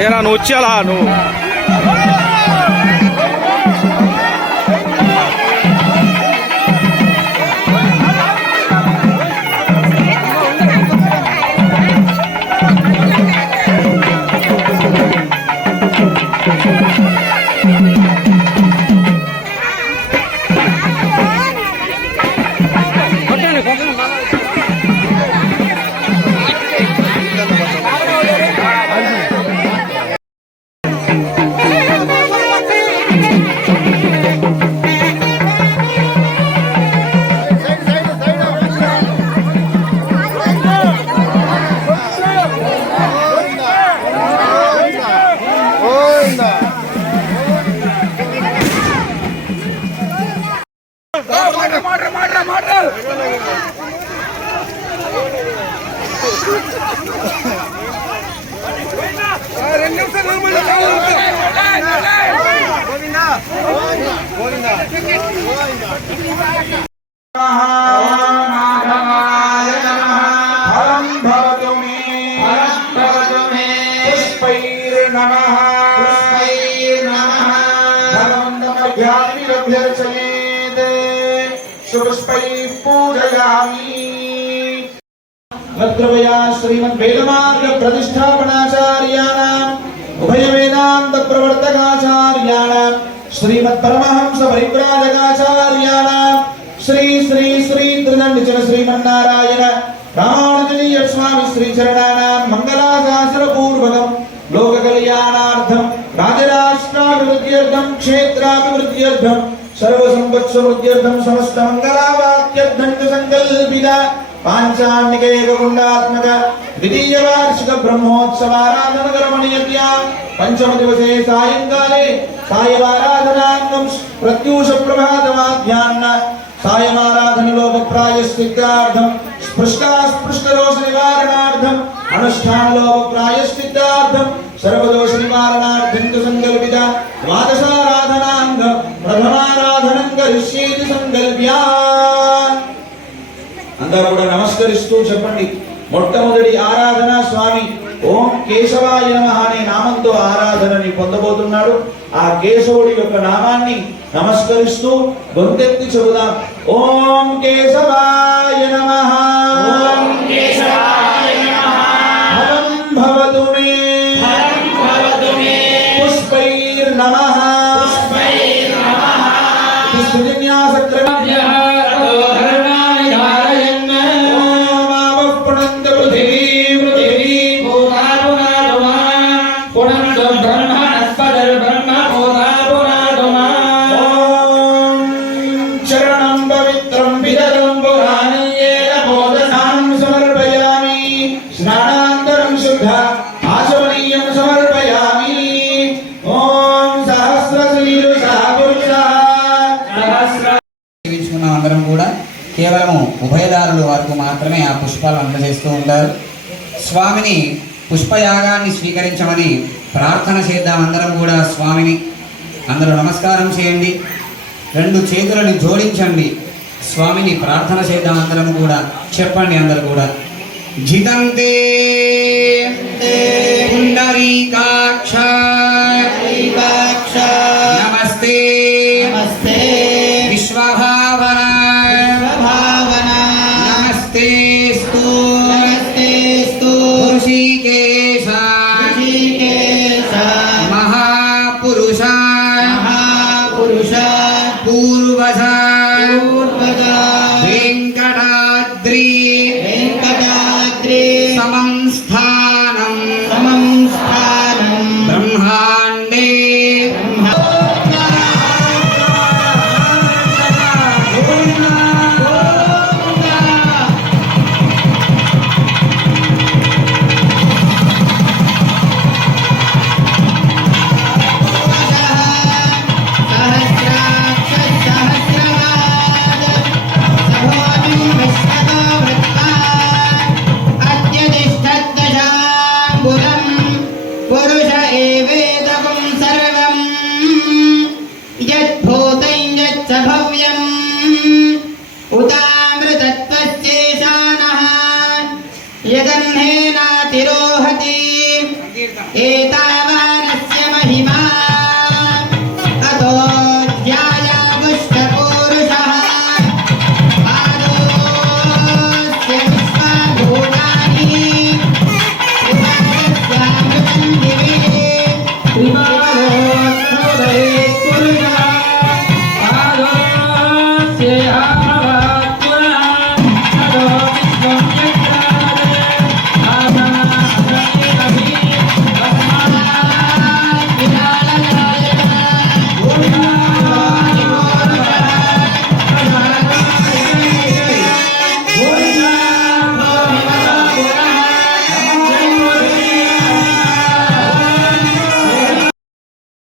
ఏరా నువ్వు వచ్చేలా నువ్వు श्रीमद् वेदमार्ग प्रतिष्ठापनाचार्याणाम् उभय वेदांत प्रवर्तकाचार्याणाम् श्रीमद् परमहंस परिव्राजकाचार्याणाम् श्री श्री श्री त्रिदंडचर श्रीमन्नारायण रामानुजनीय स्वामी श्री चरणानाम् मंगलाशासන पूर्वकम् लोक कल्याणार्थम् राजराष्ट्राभिवृद्ध्यर्थम् क्षेत्राभिवृद्ध्यर्थम् सर्वसंपत्समृद्ध्यर्थम् समस्त मंगलावाक्यर्थम् संकल्पिता पांचान्निकेककुंडात्मक द्वितीय वार्षिक ब्रह्मोत्सवाराधन कर्मण्यज्ञा पंचम दिवसे सायंकाले सायमाराधनांगं प्रत्यूष प्रभातमाध्यान्न सायमाराधनलोक प्रायश्चित्तार्थं स्पृष्ट दोष निवारणार्थं अनुष्ठान लोक प्रायश्चित्तार्थं सर्वदोष निवारणार्थं संकल्पिता द्वादशाराधनांग प्रथमाराधनं करिष्येति संकल्प्या अंदर కూడా నమస్కరిస్తూ చెప్పండి మొట్టమొదటి ఆరాధన స్వామి ఓం కేశవాయ నమః అనే నామంతో ఆరాధనని పొందబోతున్నాడు ఆ కేశవుడి యొక్క నామాన్ని నమస్కరిస్తూ గొంతెత్తి చెబుదాం ఓం కేశవాయ నమః ఓం కేశవాయ నమః హరం భవతు మే పుష్పైర్ నమః పుష్పైర్ కేవలం ఉభయదారులు వారికి మాత్రమే ఆ పుష్పాలు అందజేస్తూ ఉంటారు. స్వామిని పుష్పయాగాన్ని స్వీకరించమని ప్రార్థన చేద్దాం. అందరం కూడా స్వామిని అందరూ నమస్కారం చేయండి, రెండు చేతులను జోడించండి, స్వామిని ప్రార్థన చేద్దాం. అందరం కూడా చెప్పండి, అందరూ కూడా జితంతే పుండరీకాక్ష నమస్తే విశ్వభావన यदन्नेनातिरोहति एता